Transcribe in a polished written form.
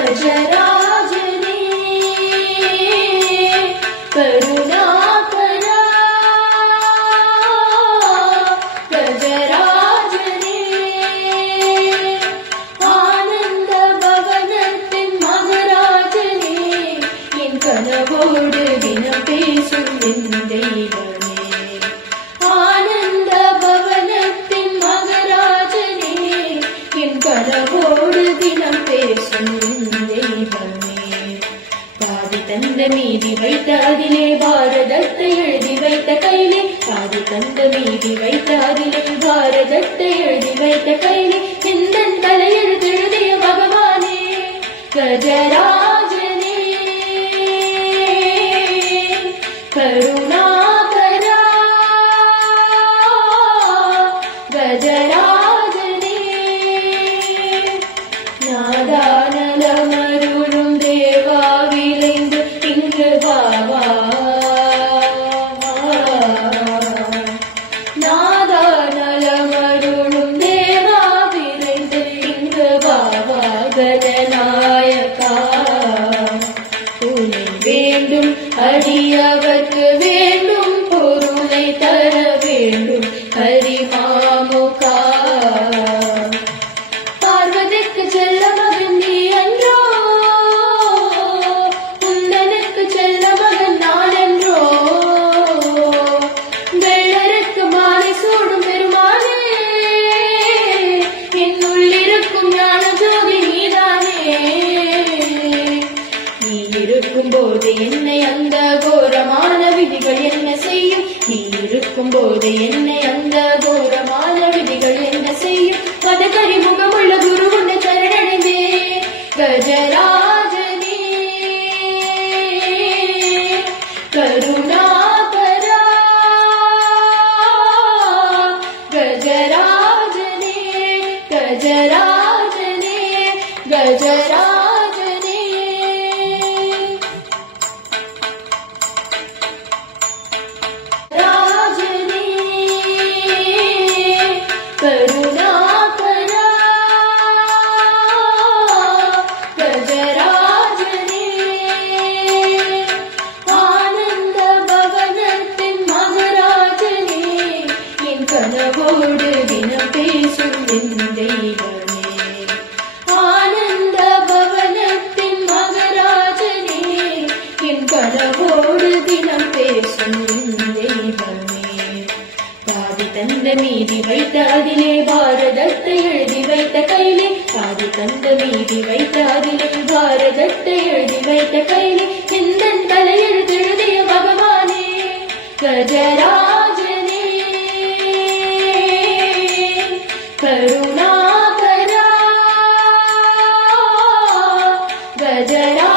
गजराजने करुणाकरा गजराजने आनंद भवनत्तिन मगराजने N कनवोडु दिनम पेसुम N தெய்வமே आनंद भवनत्तिन मगराजने N कनवोडु दिनम पेसुम பாதி தந்த மீதி வைத்த அதிலே பாரதத்தை எழுதி வைத்த கையிலே பாதி தந்த மீதி வைத்த அதிலே பாரதத்தை எழுதி வைத்த கையிலே சிந்தன் தலையெழுத்து எழுதிய பகவானே கஜராஜனே கருணாகரா கஜராஜனே நாதானலமருளும் தேவா விளைந்து இங்கு வாவா நாதானலமருளும் தேவா விளைந்து இங்கு வாவா கணநாயகா உன்னை வேண்டும் அடியவர்க்கு வேண்டும் பொருளை தர வேண்டும் ஹரிமாமுகா பார்வதிக்கு செல்ல மகன் நீ என்றோ குந்தனுக்கு செல்ல மகன் நான் என்றோ வெள்ளருக்கு மாலை சூடும் பெருமானே என்னுள்ளிருக்கும் ஞான ஜோதி நீதானே நீ இருக்கும் போது என்னை அந்த கோரமான விதிகள் என்ன செய்யும் நீ இருக்கும் போது என்னை அந்த கோரமான விதிகள் என்ன செய்யும் மதகரி முகமுள்ள குரு உன்னை சரணடைவே கஜராஜனே கருணாகரா கஜராஜனே கஜராஜனே கஜராஜனே ராஜனே கருணாகரா கஜராஜனே ஆனந்த பவனத்தின் மகராஜனே என் கனவோடு தினம் பேசும் என் தெய்வமே ஆனந்த பவனத்தின் மகராஜனே என் கனவோடு தினம் பேசும் என் தெய்வமே பாதி தந்த மீதி வைத்த அதிலே பாரதத்தை எழுதி வைத்த கையிலே பாதி தந்த மீதி வைத்த அதிலே பாரதத்தை எழுதி வைத்த கையிலே சிந்தன் தலையெழுத்து எழுதிய பகவானே கஜராஜனே கருணாகரா கஜரா